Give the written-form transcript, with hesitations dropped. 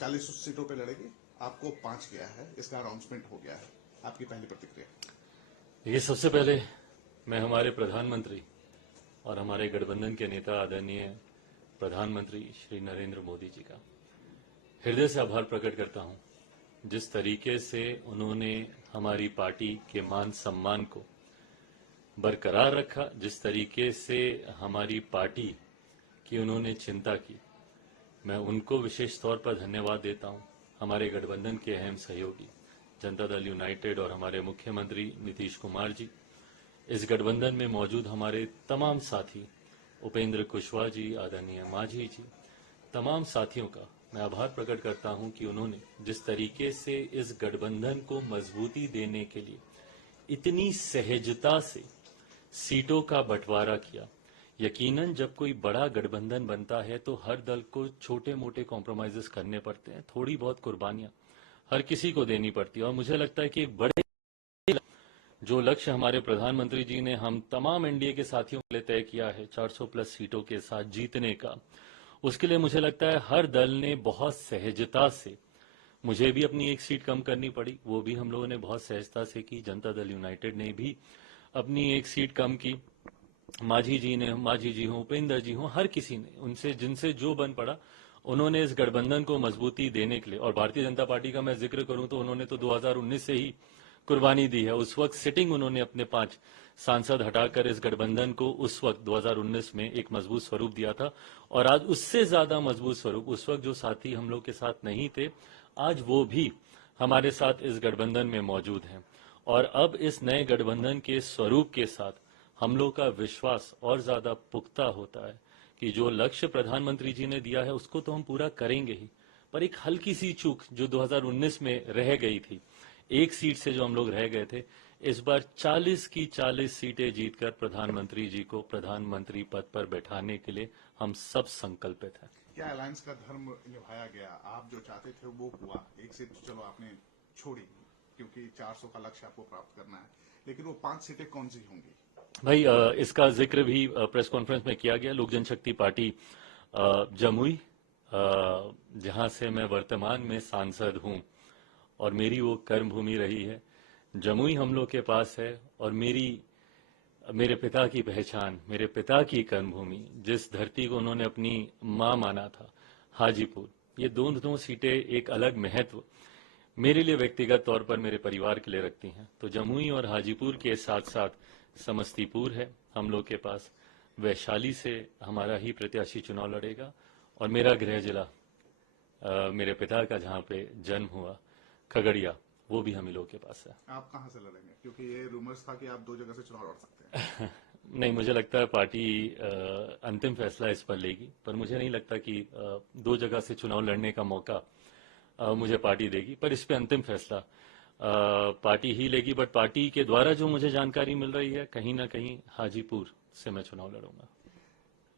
40 सीटों पे लड़ेगी, आपको 5 गया है, इसका अनाउंसमेंट हो गया है, आपकी पहली प्रतिक्रिया? ये सबसे पहले मैं हमारे प्रधानमंत्री और हमारे गठबंधन के नेता आदरणीय प्रधानमंत्री श्री नरेंद्र मोदी जी का हृदय से आभार प्रकट करता हूं। जिस तरीके से उन्होंने हमारी पार्टी के मान सम्मान को बरकरार रखा, जिस तरीके से हमारी पार्टी की उन्होंने चिंता की, मैं उनको विशेष तौर पर धन्यवाद देता हूं। हमारे गठबंधन के अहम सहयोगी जनता दल यूनाइटेड और हमारे मुख्यमंत्री नीतीश कुमार जी, इस गठबंधन में मौजूद हमारे तमाम साथी उपेंद्र कुशवाहा जी, आदरणीय मांझी जी, तमाम साथियों का मैं आभार प्रकट करता हूं कि उन्होंने जिस तरीके से इस गठबंधन को मजबूती देने के लिए इतनी सहजता से सीटों का बंटवारा किया। यकीनन जब कोई बड़ा गठबंधन बनता है तो हर दल को छोटे मोटे कॉम्प्रोमाइजेस करने पड़ते हैं, थोड़ी बहुत कुर्बानियां हर किसी को देनी पड़ती है। और मुझे लगता है कि एक बड़े जो लक्ष्य हमारे प्रधानमंत्री जी ने हम तमाम एनडीए के साथियों के लिए तय किया है 400 प्लस सीटों के साथ जीतने का, उसके लिए मुझे लगता है हर दल ने बहुत सहजता से, मुझे भी अपनी एक सीट कम करनी पड़ी, वो भी हम लोगों ने बहुत सहजता से की। जनता दल यूनाइटेड ने भी अपनी एक सीट कम की। मांझी जी हों, उपेंद्र जी हों, हर किसी ने उनसे जिनसे जो बन पड़ा उन्होंने इस गठबंधन को मजबूती देने के लिए। और भारतीय जनता पार्टी का मैं जिक्र करूं तो उन्होंने तो 2019 से ही कुर्बानी दी है। उस वक्त सिटिंग उन्होंने अपने 5 सांसद हटाकर इस गठबंधन को उस वक्त 2019 में एक मजबूत स्वरूप दिया था। और आज उससे ज्यादा मजबूत स्वरूप, उस वक्त जो साथी हम लोग के साथ नहीं थे, आज वो भी हमारे साथ इस गठबंधन में मौजूद हैं। और अब इस नए गठबंधन के स्वरूप के साथ हम लोग का विश्वास और ज्यादा पुख्ता होता है कि जो लक्ष्य प्रधानमंत्री जी ने दिया है उसको तो हम पूरा करेंगे ही, पर एक हल्की सी चूक जो 2019 में रह गई थी, एक सीट से जो हम लोग रह गए थे, इस बार 40 की 40 सीटें जीतकर प्रधानमंत्री जी को प्रधानमंत्री पद पर बैठाने के लिए हम सब संकल्पित हैं। क्या अलायंस का धर्म निभाया गया? आप जो चाहते थे वो हुआ, एक सीट तो चलो आपने छोड़ी क्योंकि 400 का लक्ष्य आपको प्राप्त करना है, लेकिन वो 5 सीटें कौन सी होंगी? भाई, इसका जिक्र भी प्रेस कॉन्फ्रेंस में किया गया। लोक जनशक्ति पार्टी जमुई, जहां से मैं वर्तमान में सांसद हूं और मेरी वो कर्म भूमि रही है, जमुई हम लोग के पास है। और मेरे पिता की पहचान, मेरे पिता की कर्मभूमि, जिस धरती को उन्होंने अपनी मां माना था, हाजीपुर, ये दोनों सीटें एक अलग महत्व मेरे लिए व्यक्तिगत तौर पर मेरे परिवार के लिए रखती हैं। तो जमुई और हाजीपुर के साथ साथ समस्तीपुर है हम लोग के पास, वैशाली से हमारा ही प्रत्याशी चुनाव लड़ेगा। और मेरा गृह जिला, मेरे पिता का जहाँ पे जन्म हुआ, खगड़िया, वो भी हम ही लोग के पास है। आप कहां से लड़ेंगे? क्योंकि ये रूमर्स था कि आप 2 जगह से चुनाव लड़ सकते हैं। नहीं, मुझे लगता है पार्टी अंतिम फैसला इस पर लेगी, पर मुझे नहीं लगता कि 2 जगह से चुनाव लड़ने का मौका मुझे पार्टी देगी। पर इस पे अंतिम फैसला पार्टी ही लेगी। बट पार्टी के द्वारा जो मुझे जानकारी मिल रही है, कहीं ना कहीं हाजीपुर से मैं चुनाव लड़ूंगा।